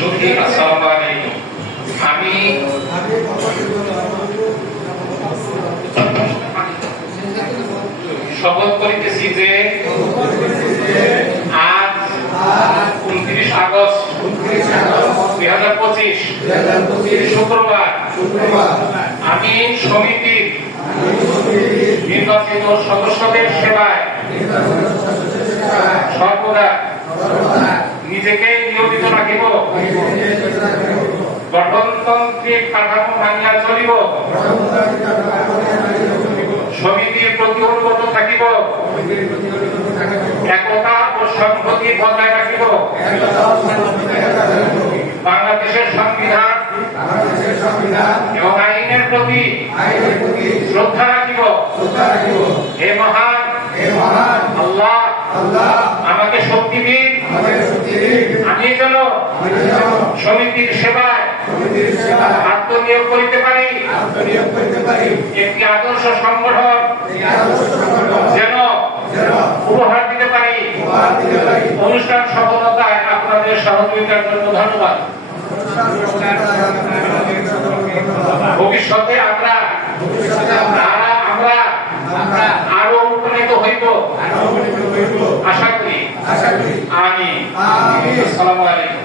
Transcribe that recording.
সুখী আসসালামু আলাইকুম। আমি শপথ করিতেছি যে আজ 29 আগস্ট 2025 শুক্রবার আমি সমিতির নির্বাচিত সদস্যদের সেবায় সর্বদা নিজেকে নিয়োজিত রাখিব, গঠনতান্ত্রিক কাঠামো ভাঙিয়া চলিব, সমিতির প্রতি অনুগত থাকিব, একতা ও সংহতি বজায় রাখিব, বাংলাদেশের সংবিধান এবং আইনের প্রতি শ্রদ্ধা রাখিব। হে মহান আল্লাহ আমাকে শক্তি দিন, আমি যেন সমিতির সেবায় আত্মনিয়োগ করিতে পারি, একটি আদর্শ সংগঠন যেন উপহার দিতে পারি। অনুষ্ঠান সফলতায় আপনাদের সহযোগিতার জন্য ধন্যবাদ। ভবিষ্যতে আমরা আরো উপনীত হইব আশা করি। আমিন। আসসালামু আলাইকুম।